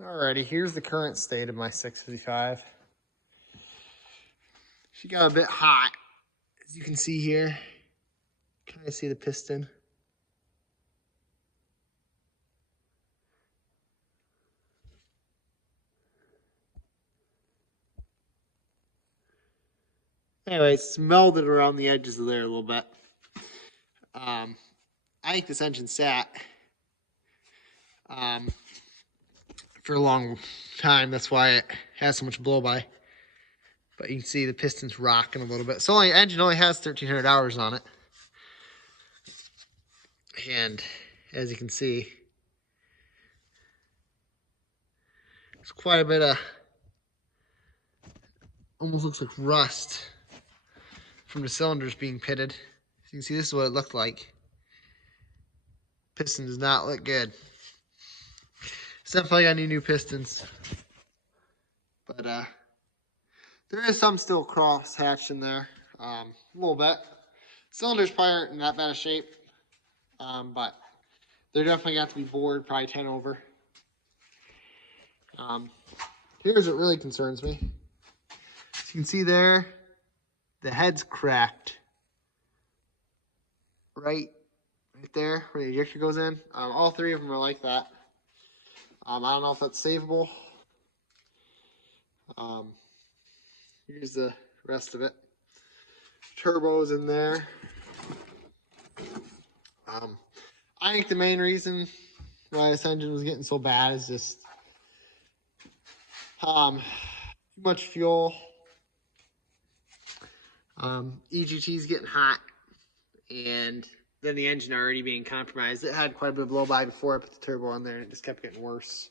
Alrighty, here's the current state of my 655. She got a bit hot, as you can see here. Kind of see the piston. Anyways, it's melded around the edges of there a little bit. I think this engine sat for a long time. That's why it has so much blow by. But you can see the piston's rocking a little bit. So the engine only has 1,300 hours on it. And as you can see, there's quite a bit of, almost looks like rust from the cylinders being pitted. You can see this is what it looked like. Piston does not look good. It's definitely got new pistons. But there is some still cross hatched in there. A little bit. Cylinders probably aren't in that bad of shape. But they're definitely got to be bored, probably 10 over. Here's what really concerns me. As you can see there, the head's cracked. Right there where the ejector goes in. All three of them are like that. I don't know if that's savable. Here's the rest of it. Turbo's in there. I think the main reason why this engine was getting so bad is just too much fuel. EGT's getting hot, and then the engine already being compromised. It had quite a bit of blow by before I put the turbo on there, and it just kept getting worse.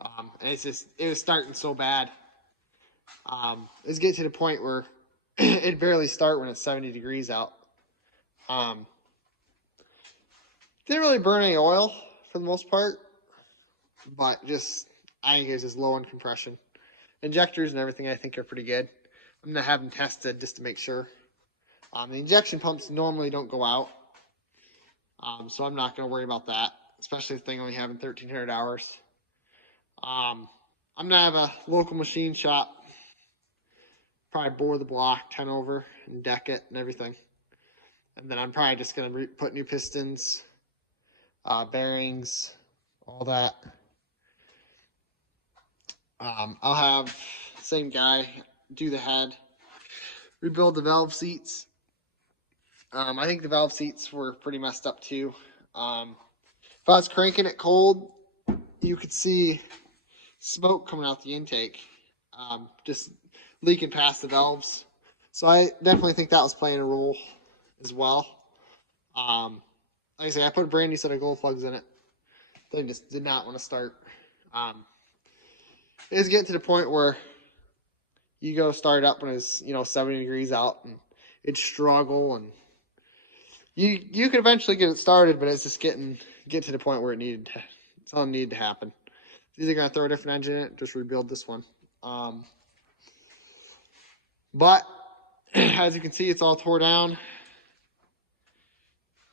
And it was starting so bad. It was getting to the point where it'd barely start when it's 70 degrees out. Didn't really burn any oil for the most part, but I think it's just low on compression. Injectors and everything I think are pretty good. I'm gonna have them tested just to make sure. The injection pumps normally don't go out, so I'm not gonna worry about that, especially if the thing only having 1,300 hours. I'm gonna have a local machine shop probably bore the block 10 over and deck it and everything, and then I'm probably just gonna put new pistons, bearings, all that. I'll have the same guy do the head, rebuild the valve seats. I think the valve seats were pretty messed up too. If I was cranking it cold, you could see smoke coming out the intake, just leaking past the valves. So I definitely think that was playing a role as well. Like I say, I put a brand new set of glow plugs in it. They just did not want to start. It was getting to the point where you go start up when it's 70 degrees out, and it'd struggle, and you could eventually get it started, but it's just get to the point where something needed to happen. It's either gonna throw a different engine in it, just rebuild this one. But as you can see, it's all tore down.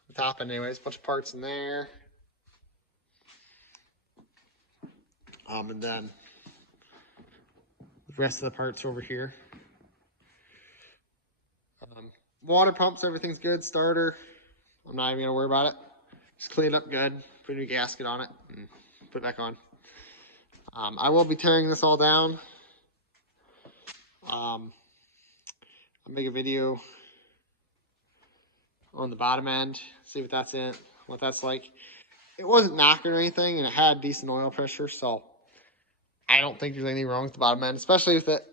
The top end, anyways, a bunch of parts in there. And then the rest of the parts over here. Water pumps, everything's good. Starter, I'm not even gonna worry about it. Just clean it up good, put a new gasket on it, and put it back on. I will be tearing this all down. I'll make a video on the bottom end, see what that's like. It wasn't knocking or anything, and it had decent oil pressure, so I don't think there's anything wrong with the bottom end, especially with it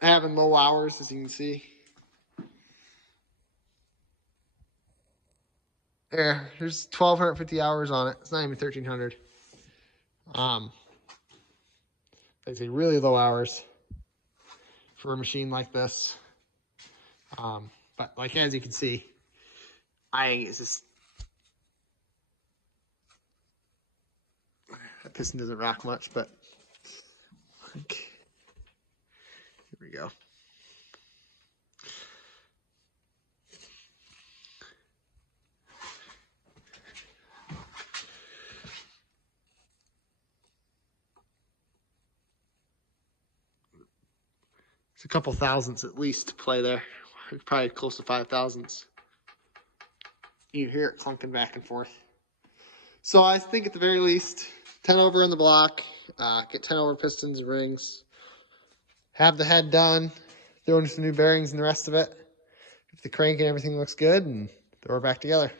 having low hours, as you can see. There's 1,250 hours on it. It's not even 1,300. Like I say, really low hours for a machine like this. But like as you can see, I think it's just, that piston doesn't rock much, but here we go. It's a couple thousandths at least to play there. Probably close to 5 thousandths. You hear it clunking back and forth. So I think at the very least, 10 over in the block, get 10 over pistons and rings, have the head done, throw in some new bearings and the rest of it. If the crank and everything looks good, and throw her back together.